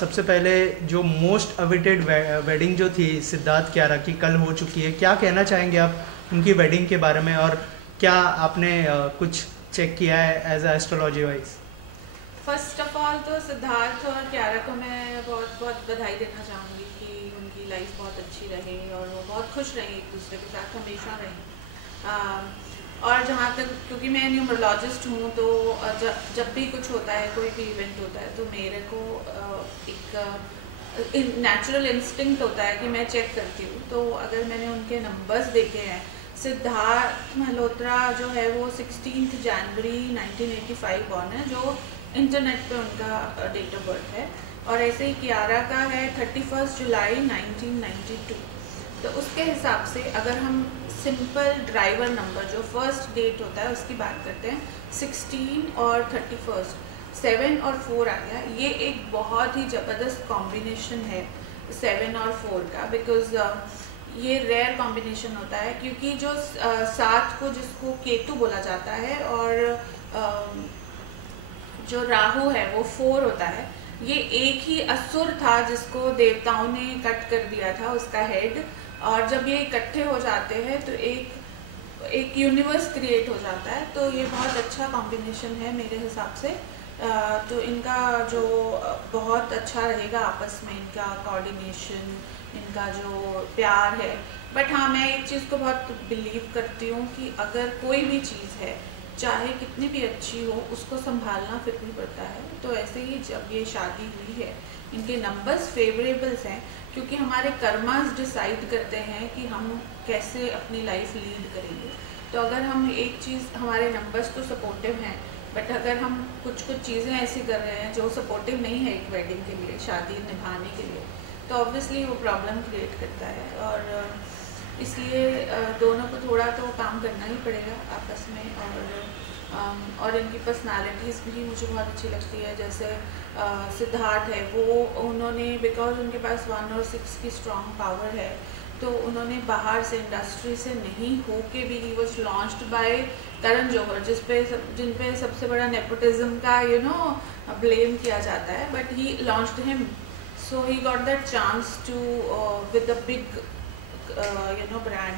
सबसे पहले जो मोस्ट अवेटेड वेडिंग जो थी सिद्धार्थ कियारा की कल हो चुकी है, क्या कहना चाहेंगे आप उनकी वेडिंग के बारे में, और क्या आपने कुछ चेक किया है as astrology wise? First of all तो सिद्धार्थ और कियारा को मैं बहुत बहुत बधाई देना चाहूँगी कि उनकी लाइफ बहुत अच्छी रहे और वो बहुत खुश रहे, एक दूसरे के साथ हमेशा रहें। और जहाँ तक, क्योंकि मैं न्यूमरोलॉजिस्ट हूँ, तो जब भी कुछ होता है, कोई भी इवेंट होता है, तो मेरे को एक नेचुरल इंस्टिंक्ट होता है कि मैं चेक करती हूँ। तो अगर मैंने उनके नंबर्स देखे हैं, सिद्धार्थ मल्होत्रा जो है वो 16 जनवरी 1985 बॉर्न है, जो इंटरनेट पे उनका डेट ऑफ बर्थ है। और ऐसे ही कियारा का है 31 जुलाई 1992। तो उसके हिसाब से अगर हम सिंपल ड्राइवर नंबर जो फर्स्ट डेट होता है उसकी बात करते हैं, 16 और 31, 7 और 4 आ गया। ये एक बहुत ही ज़बरदस्त कॉम्बिनेशन है 7 और 4 का, बिकॉज ये रेयर कॉम्बिनेशन होता है, क्योंकि जो 7 को जिसको केतु बोला जाता है और जो राहु है वो 4 होता है। ये एक ही असुर था जिसको देवताओं ने कट कर दिया था उसका हेड, और जब ये इकट्ठे हो जाते हैं तो एक यूनिवर्स क्रिएट हो जाता है। तो ये बहुत अच्छा कॉम्बिनेशन है मेरे हिसाब से। तो इनका जो बहुत अच्छा रहेगा आपस में, इनका कोऑर्डिनेशन, इनका जो प्यार है। बट हाँ, मैं एक चीज़ को बहुत बिलीव करती हूँ कि अगर कोई भी चीज़ है, चाहे कितनी भी अच्छी हो, उसको संभालना फिर भी पड़ता है। तो ऐसे ही जब ये शादी हुई है, इनके नंबर्स फेवरेबल्स हैं, क्योंकि हमारे कर्मास डिसाइड करते हैं कि हम कैसे अपनी लाइफ लीड करेंगे। तो अगर हम एक चीज़, हमारे नंबर्स तो सपोर्टिव हैं, बट अगर हम कुछ चीज़ें ऐसी कर रहे हैं जो सपोर्टिव नहीं है एक वेडिंग के लिए, शादी निभाने के लिए, तो ऑब्वियसली वो प्रॉब्लम क्रिएट करता है। और इसलिए दोनों को थोड़ा तो काम करना ही पड़ेगा आपस में। और इनकी पर्सनालिटीज़ भी मुझे बहुत अच्छी लगती है। जैसे सिद्धार्थ है, वो उन्होंने, बिकॉज उनके पास 1 और 6 की स्ट्रॉन्ग पावर है, तो उन्होंने बाहर से, इंडस्ट्री से नहीं हो के भी, he was launched by Karan Johar, जिन पे सबसे बड़ा नेपोटिज्म का ब्लेम किया जाता है, but he launched him, so he got that chance to with the big brand.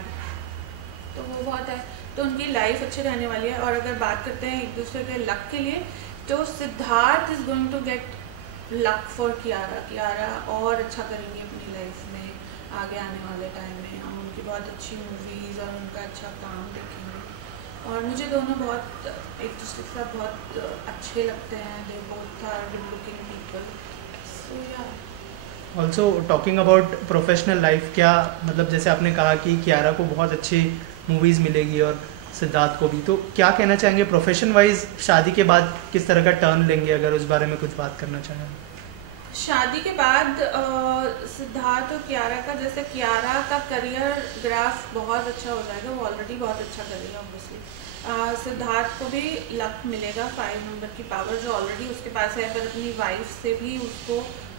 तो वो बहुत है। तो उनकी लाइफ अच्छी रहने वाली है। और अगर बात करते हैं एक दूसरे के लक के लिए, तो Siddharth is going to get luck for Kiara और अच्छा करेंगे अपनी लाइफ में आगे आने वाले टाइम में। हम उनकी बहुत अच्छी मूवीज़ और उनका अच्छा काम देखेंगे। और मुझे दोनों बहुत एक दूसरे के साथ बहुत अच्छे लगते हैं। They both are good looking people. So yeah, also talking about professional life, क्या मतलब जैसे आपने कहा कि कियारा को बहुत अच्छी मूवीज़ मिलेगी और सिद्धार्थ को भी, तो क्या कहना चाहेंगे प्रोफेशन वाइज शादी के बाद किस तरह का टर्न लेंगे, अगर उस बारे में कुछ बात करना चाहें? शादी के बाद सिद्धार्थ और कियारा का, जैसे कियारा का करियर ग्राफ बहुत अच्छा हो जाएगा, वो ऑलरेडी बहुत अच्छा कर रही है ऑब्वियसली। सिद्धार्थ को भी लक मिलेगा, 5 नंबर की पावर जो ऑलरेडी उसके पास है, पर अपनी वाइफ से भी उसको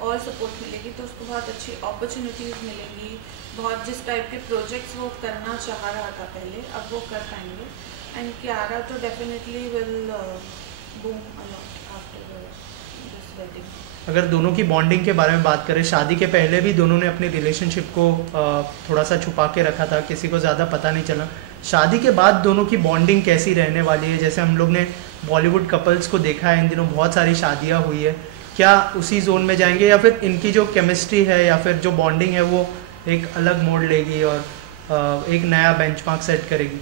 और सपोर्ट मिलेगी, तो उसको बहुत अच्छी अपॉर्चुनिटीज़ मिलेंगी। बहुत जिस टाइप के प्रोजेक्ट्स वो करना चाह रहा था पहले, अब वो कर पाएंगे। एंड कियारा तो definitely will boom a lot after this wedding. अगर दोनों की बॉन्डिंग के बारे में बात करें, शादी के पहले भी दोनों ने अपनी रिलेशनशिप को थोड़ा सा छुपा के रखा था, किसी को ज़्यादा पता नहीं चला। शादी के बाद दोनों की बॉन्डिंग कैसी रहने वाली है? जैसे हम लोग ने बॉलीवुड कपल्स को देखा है इन दिनों, बहुत सारी शादियाँ हुई है, क्या उसी जोन में जाएंगे, या फिर इनकी जो केमिस्ट्री है या फिर जो बॉन्डिंग है वो एक अलग मोड़ लेगी और एक नया बेंचमार्क सेट करेगी?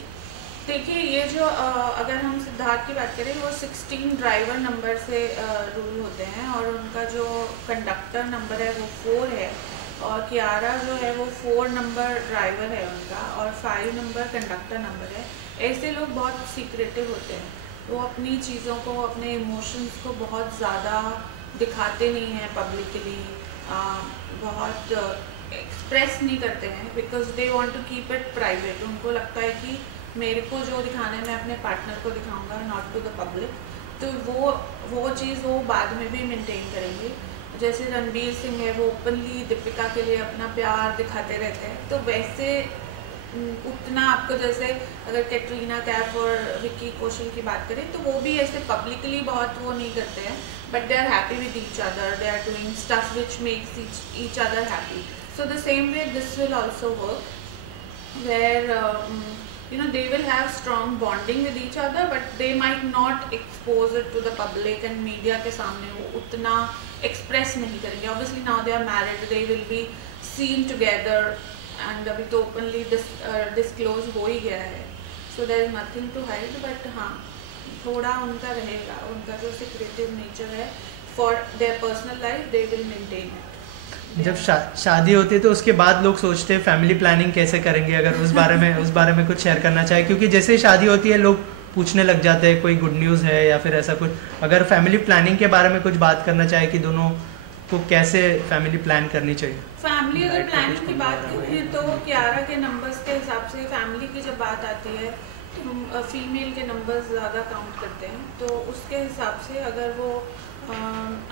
देखिए, ये जो अगर हम सिद्धार्थ की बात करें, वो 16 ड्राइवर नंबर से रूल होते हैं, और उनका जो कंडक्टर नंबर है वो 4 है, और कियारा जो है वो 4 नंबर ड्राइवर है उनका, और 5 नंबर कंडक्टर नंबर है। ऐसे लोग बहुत सीक्रेटिव होते हैं, वो अपनी चीज़ों को, अपने इमोशंस को बहुत ज़्यादा दिखाते नहीं हैं पब्लिकली, बहुत एक्सप्रेस नहीं करते हैं, because they want to keep it private. उनको लगता है कि मेरे को जो दिखाना है मैं अपने पार्टनर को दिखाऊंगा, नॉट टू द पब्लिक। तो वो चीज़ वो बाद में भी मेंटेन करेंगे। जैसे रणवीर सिंह है, वो ओपनली दीपिका के लिए अपना प्यार दिखाते रहते हैं, तो वैसे उतना आपको, जैसे अगर कैटरीना कैफ और विक्की कौशल की बात करें तो वो भी ऐसे पब्लिकली बहुत वो नहीं करते हैं, but they are happy with each other, they are doing stuff which makes each other happy. So the same way this will also work, where they will have strong bonding with each other, but they might not expose it to the public and media के सामने वो उतना express नहीं करेंगे. Obviously now they are married, they will be seen together and अभी तो openly disclose हो ही गया है, so there is nothing to hide. But हाँ, थोड़ा उनका रहेगा, उनका जो secretive nature है for their personal life, they will maintain it. जब शादी होती है तो उसके बाद लोग सोचते हैं फैमिली प्लानिंग कैसे करेंगे, अगर उस बारे में कुछ शेयर करना चाहे, क्योंकि जैसे ही शादी होती है लोग पूछने लग जाते हैं कोई गुड न्यूज़ है या फिर ऐसा कुछ. अगर फैमिली प्लानिंग के बारे में कुछ बात करना चाहे कि दोनों को कैसे फैमिली प्लान करनी चाहिए. फैमिली अगर प्लानिंग की बात करें तो कियारा के नंबर्स के हिसाब से फैमिली की जब बात आती है तो हम फीमेल के नंबर्स ज़्यादा काउंट करते हैं. तो उसके हिसाब से अगर वो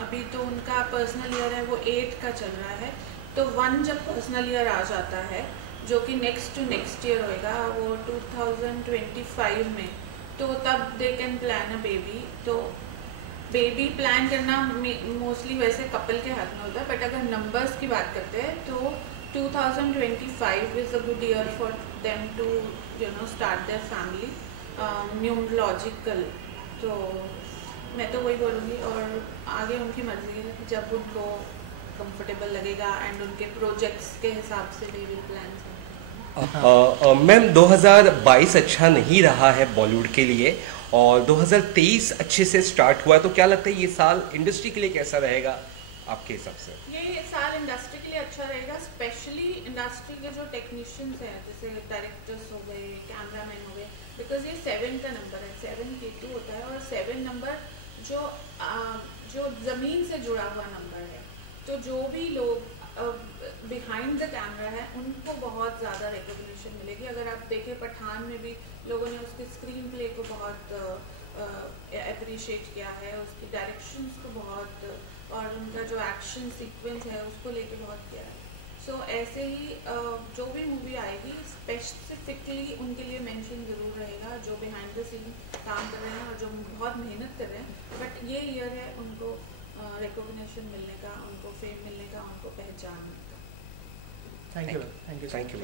अभी तो उनका पर्सनल ईयर है वो 8 का चल रहा है, तो 1 जब पर्सनल ईयर आ जाता है जो कि नेक्स्ट ईयर होएगा वो 2025 में, तो तब they can plan a baby. तो बेबी प्लान करना मोस्टली वैसे कपल के हाथ में होता है, बट अगर नंबर्स की बात करते हैं तो 2025 is a good year for them to start their family numerological. तो मैं तो वही बोलूँगी, और आगे उनकी मर्जी है, जब उनको कंफर्टेबल लगेगा एंड उनके प्रोजेक्ट्स के हिसाब से दे विल प्लान. मैम 2022 अच्छा नहीं रहा है बॉलीवुड के लिए और 2023 अच्छे से स्टार्ट हुआ है, तो क्या लगता है ये साल इंडस्ट्री के लिए कैसा रहेगा आपके हिसाब से? ये साल इंडस्ट्री के लिए अच्छा रहेगा, स्पेशली इंडस्ट्री के जो टेक्नीशियंस हैं, जैसे डायरेक्टर्स हो गए, कैमरामैन हो गए, बिकॉज ये 7 का नंबर है, 7 केतु होता है, और 7 नंबर जो ज़मीन से जुड़ा हुआ नंबर है. तो जो भी लोग बिहाइंड द कैमरा है उनको बहुत ज़्यादा रिकॉग्निशन मिलेगी. अगर आप देखें पठान में भी लोगों ने उसके स्क्रीन प्ले को बहुत अप्रिशिएट किया है, उसकी डायरेक्शंस को बहुत, और उनका जो एक्शन सीक्वेंस है उसको लेके बहुत किया है. सो ऐसे ही जो भी मूवी आएगी स्पेसिफिकली उनके लिए मेंशन ज़रूर रहेगा, जो बिहाइंड द सीन काम कर रहे हैं और जो बहुत मेहनत कर रहे हैं. बट ये ईयर है उनको रिकॉग्निशन मिलने का, उनको फेम मिलने का, उनको पहचान मिलने का. Thank you.